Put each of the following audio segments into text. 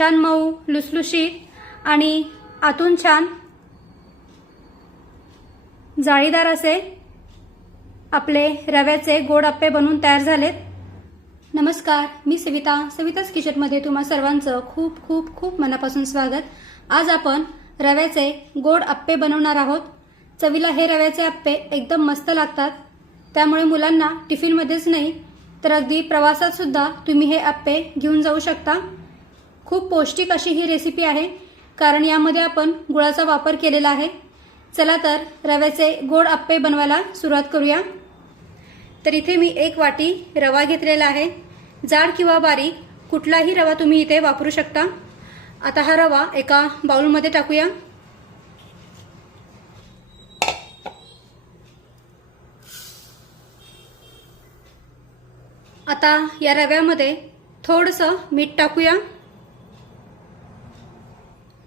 छान मऊ लुसलुशीत आणि आतून छान जाळीदार असे आपले रव्याचे गोड अप्पे बनवून तयार झालेत। नमस्कार, मी सविताच किचनमध्ये तुम्हा सर्वांचं खूप खूप खूप मनापासून स्वागत। आज आपण रव्याचे गोड अप्पे बनवणार आहोत। चवीला हे रव्याचे अप्पे एकदम मस्त लागतात, त्यामुळे मुलांना टिफिनमध्येच नाही तर अगदी प्रवासात सुद्धा तुम्ही हे अप्पे घेऊन जाऊ शकता। खूप पौष्टिक अशी ही रेसिपी आहे, कारण यामध्ये आपण गुळाचा वापर केलेला आहे। चला तर रव्याचे गोड अप्पे बनवायला सुरुवात करूया। तर इथे मी 1 वाटी रवा घेतलेला आहे। जाड किंवा बारीक कुठलाही रवा तुम्ही इथे वापरू शकता। आता हा रवा एका बाउलमध्ये टाकूया। आता या रव्यामध्ये थोडंसं मीठ टाकूया।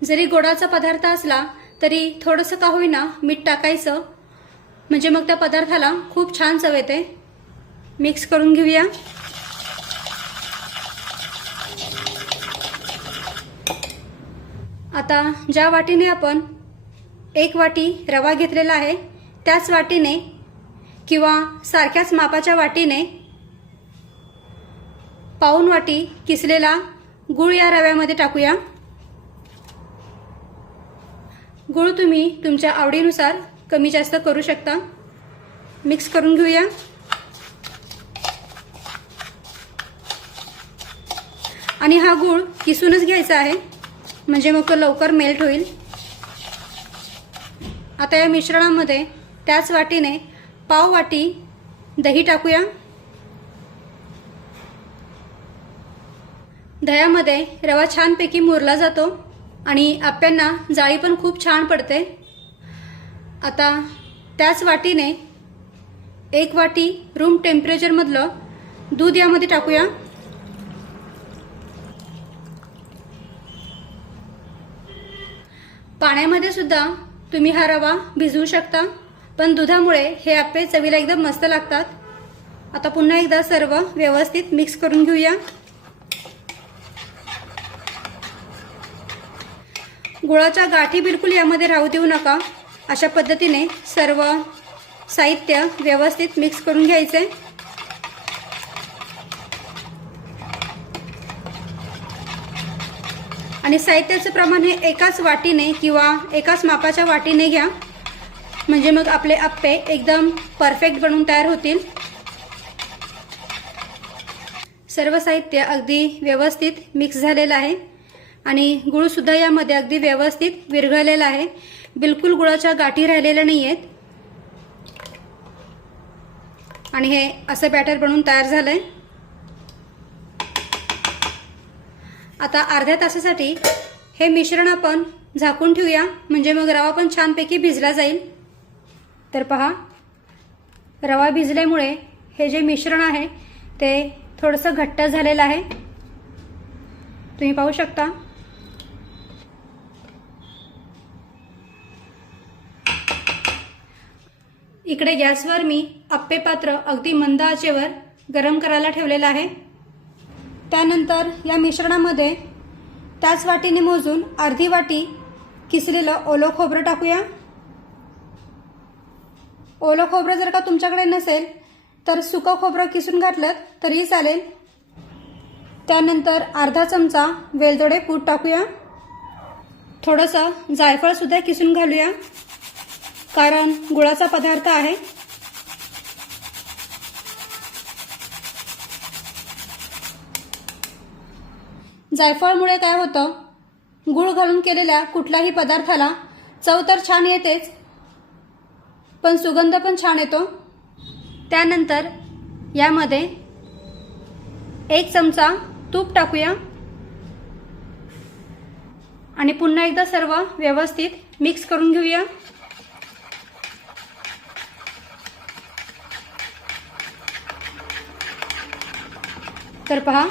जरी गोडाचा पदार्थ असला तरी थोडंसं का होईना मीठ टाकायचं, म्हणजे मग त्या पदार्थाला खूप छान चव येते। मिक्स करून घेऊया। आता ज्या वाटीने आपण 1 वाटी रवा घेतलेला आहे त्याच वाटीने किंवा सारख्याच मापाच्या वाटीने पाऊण वाटी किसलेला गूळ या रव्यामध्ये टाकूया। गूळ तुम्ही तुमच्या आवडीनुसार कमी जास्त करू शकता। मिक्स करून घेऊया। आणि हा गूळ किसूनच घ्यायचा आहे, म्हणजे मग तो लवकर मेल्ट होईल। आता या मिश्रणामध्ये त्याच वाटीने पाव वाटी दही टाकूया। दह्यामध्ये रवा छानपैकी मुरला जातो आणि अप्प्यांना जाळी पण खूप छान पडते। आता त्याच वाटीने 1 वाटी रूम टेम्परेचर मधलं दूध यामध्ये टाकूया। पाण्यामध्ये सुद्धा तुम्ही हा रवा भिजवू शकता, पण दुधामुळे हे अप्पे चवीला एकदम मस्त लागतात। आता पुन्हा एकदा सर्व व्यवस्थित मिक्स करून घेऊया। गुळाच्या गाठी बिलकुल यामध्ये राहू देऊ नका। अशा पद्धतीने सर्व साहित्य व्यवस्थित मिक्स करून घ्यायचे। आणि साहित्याचे प्रमाण हे एकाच वाटीने किंवा एकाच मापाच्या वाटीने घ्या, म्हणजे मग आपले अप्पे एकदम परफेक्ट बनून तयार होतील। सर्व साहित्य अगदी व्यवस्थित मिक्स झालेलं आहे आणि गुळ सुद्धा यामध्ये अगदी व्यवस्थित विरघळलेला आहे। बिलकुल गुळाच्या गाठी राहिलेल्या नाहीयेत आणि हे असं बॅटर बनवून तयार झालंय। आता अर्ध्या तासासाठी हे मिश्रण आपण झाकून ठेवूया, म्हणजे मग रवा पण छानपैकी भिजला जाईल। तर पहा, रवा भिजल्यामुळे हे जे मिश्रण आहे ते थोडंसं घट्ट झालेलं आहे, तुम्ही पाहू शकता। इकडे गॅसवर मी अप्पे पात्र अगदी मंद आचेवर गरम करायला ठेवलेलं आहे। त्यानंतर या मिश्रणामध्ये त्याच वाटीने मोजून अर्धी वाटी किसलेलं ओलं खोबरं टाकूया। ओलं खोबरं जर का तुमच्याकडे नसेल तर सुकं खोबरं किसून घातलं तरीही चालेल। त्यानंतर अर्धा चमचा वेलदोडे पूड टाकूया। थोडंसं जायफळ सुद्धा किसून घालूया, कारण गुळाचा पदार्थ आहे। जायफळमुळे काय होतं, गूळ घालून केलेल्या कुठल्याही पदार्थाला चव तर छान येतेच, पण सुगंध पण छान येतो। त्यानंतर यामध्ये 1 चमचा तूप टाकूया आणि पुन्हा एकदा सर्व व्यवस्थित मिक्स करून घेऊया। तर पहा,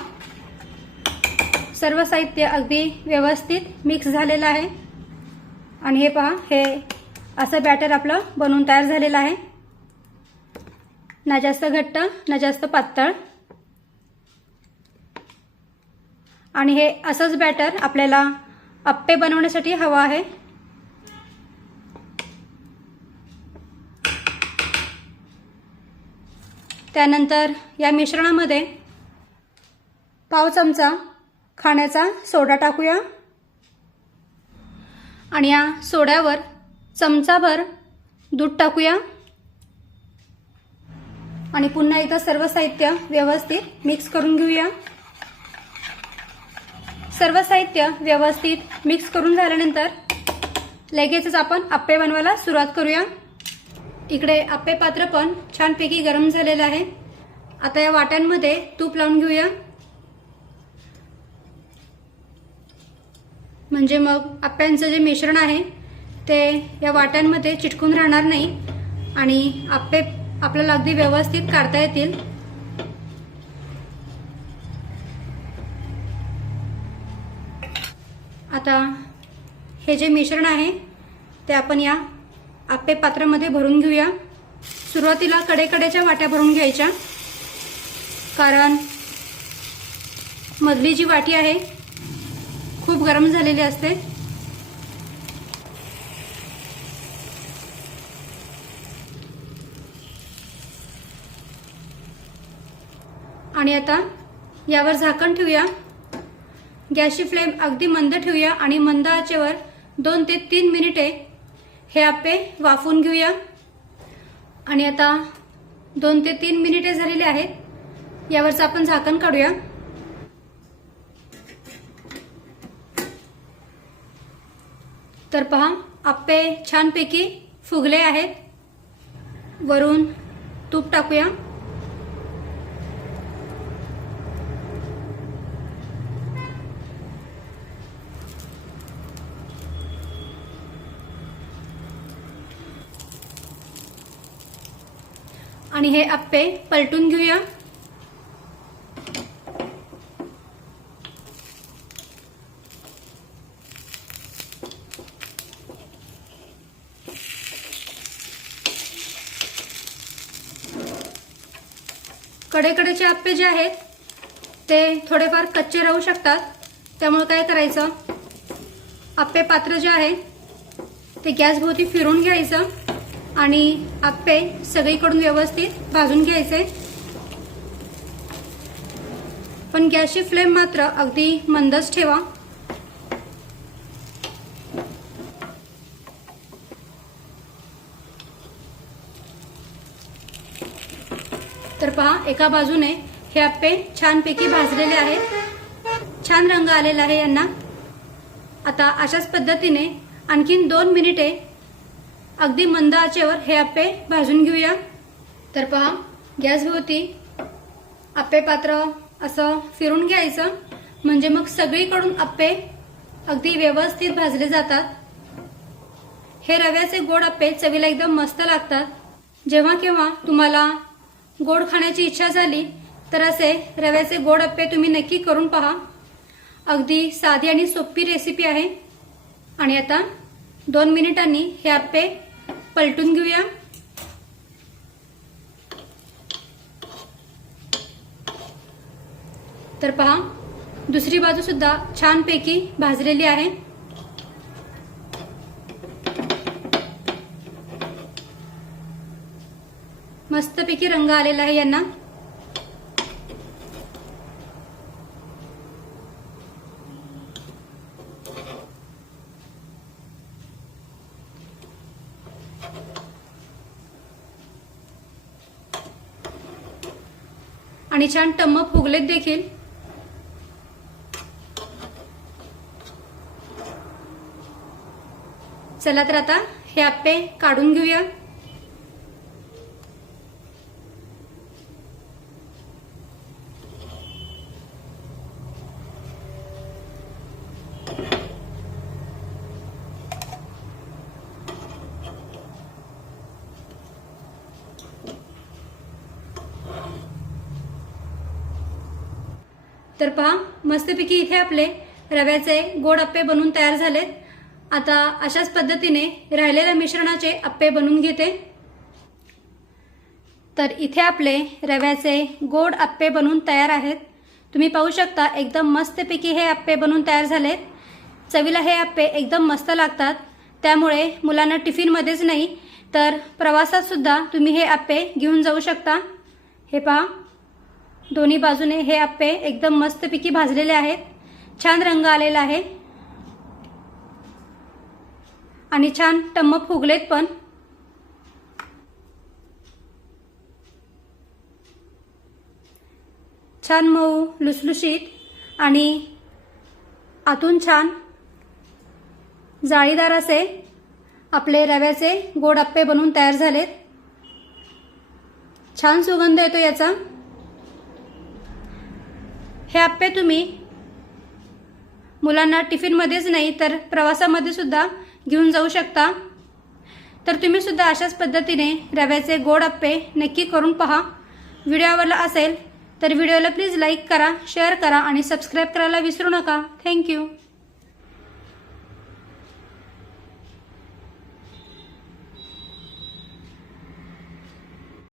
सर्व साहित्य अगदी व्यवस्थित मिक्स झालेलं आहे आणि हे पहा, हे असं बॅटर आपलं बनवून तयार झालेलं आहे। ना जास्त घट्ट ना जास्त पातळ। आणि हे असंच बॅटर आपल्याला अप्पे बनवण्यासाठी हवं आहे। त्यानंतर या मिश्रणामध्ये पाव चमचा खाण्याचा सोडा टाकूया आणि या सोड्यावर चमचाभर दूध टाकूया आणि पुन्हा एकदा सर्व साहित्य व्यवस्थित मिक्स करून घेऊया। सर्व साहित्य व्यवस्थित मिक्स करून झाल्यानंतर लगेचच आपण अप्पे बनवायला सुरुवात करूया। इकडे अप्पे पात्र पण छानपैकी गरम झालेलं आहे। आता या वाट्यांमध्ये तूप लावून घेऊया, म्हणजे मग अप्प्यांचं जे मिश्रण आहे ते या वाट्यांमध्ये चिटकून राहणार नाही आणि अप्पे आपल्याला अगदी व्यवस्थित काढता येतील। आता हे जे मिश्रण आहे ते आपण या अप्पे पात्रामध्ये भरून घेऊया। सुरुवातीला कडेकडेच्या वाट्या भरून घ्यायच्या, कारण मधली जी वाटी आहे खूप गरम झालेली असते। आणि आता यावर झाकण ठेवूया। गॅसची फ्लेम अगदी मंद ठेवूया आणि मंद आचेवर 2 ते 3 मिनिटे हे अप्पे वाफवून घेऊया। आणि आता 2 ते 3 मिनिटे झालेली आहेत। यावरचं आपण झाकण काढूया। तर पहा, अप्पे छानपैकी फुगले आहेत। वरून तूप टाकूया आणि हे अप्पे पलटून घेऊया। कडेकडेचे अप्पे जे आहेत ते थोडेफार कच्चे राहू शकतात, त्यामुळे काय करायचं, अप्पे पात्र जे आहे ते गॅसभोवती फिरून घ्यायचं आणि अप्पे सगळीकडून व्यवस्थित भाजून घ्यायचे। पण गॅसची फ्लेम मात्र अगदी मंदच ठेवा। तर पहा, एका बाजूने हे अप्पे छानपैकी भाजलेले आहेत, छान रंग आलेला आहे यांना। आता अशाच पद्धतीने आणखीन 2 मिनिटे अगदी मंद आचेवर हे अप्पे भाजून घेऊया। तर पहा, गॅसभोवती अप्पे पात्र असं फिरून घ्यायचं, म्हणजे मग सगळीकडून अप्पे अगदी व्यवस्थित भाजले जातात। हे रव्याचे गोड अप्पे चवीला एकदम मस्त लागतात। जेव्हा केव्हा तुम्हाला गोड खाण्याची इच्छा झाली तर असे रव्याचे गोड अप्पे तुम्ही नक्की करून पहा। अगदी साधी आणि सोपी रेसिपी आहे। आणि आता 2 मिनिटांनी हे अप्पे पलटून घेऊया। तर पहा, दुसरी बाजू सुद्धा छानपैकी भाजलेली आहे। मस्तपैकी रंग आलेला आहे यांना। आणि छान टम्म फुगलेत देखील। चला तर आता हे अप्पे काढून घेऊया। तर पहा, मस्तपैकी इथे आपले रव्याचे गोड अप्पे बनवून तयार झालेत। आता अशाच पद्धतीने राहिलेल्या मिश्रणाचे अप्पे बनवून घेते। तर इथे आपले रव्याचे गोड अप्पे बनवून तयार आहेत। तुम्ही पाहू शकता एकदम मस्तपैकी हे आप्पे बनवून तयार झालेत. चवीला हे आप्पे एकदम मस्त लागतात. त्यामुळे मुलांना टिफिनमध्येच नाही तर प्रवासात सुद्धा तुम्ही हे आप्पे घेऊन जाऊ शकता. हे पहा, दोन्ही बाजूने हे आप्पे एकदम मस्तपैकी भाजलेले आहेत. छान रंग आलेला आहे आणि छान टम्म फुगलेत पण. छान मऊ लुसलुशीत आणि आतून छान जाळीदार असे आपले रव्याचे गोड आप्पे बनवून तयार झालेत. छान सुगंध येतो याचा. हे आप्पे तुम्ही मुलांना टिफिनमध्येच नाही तर प्रवासामध्ये सुद्धा घेऊन जाऊ शकता. तर तुम्ही सुद्धा अशाच पद्धतीने रव्याचे गोड आप्पे नक्की करून पहा. व्हिडिओ आवडला असेल तर व्हिडिओला प्लीज लाईक करा, शेअर करा आणि सबस्क्राईब करायला विसरू नका. थँक्यू.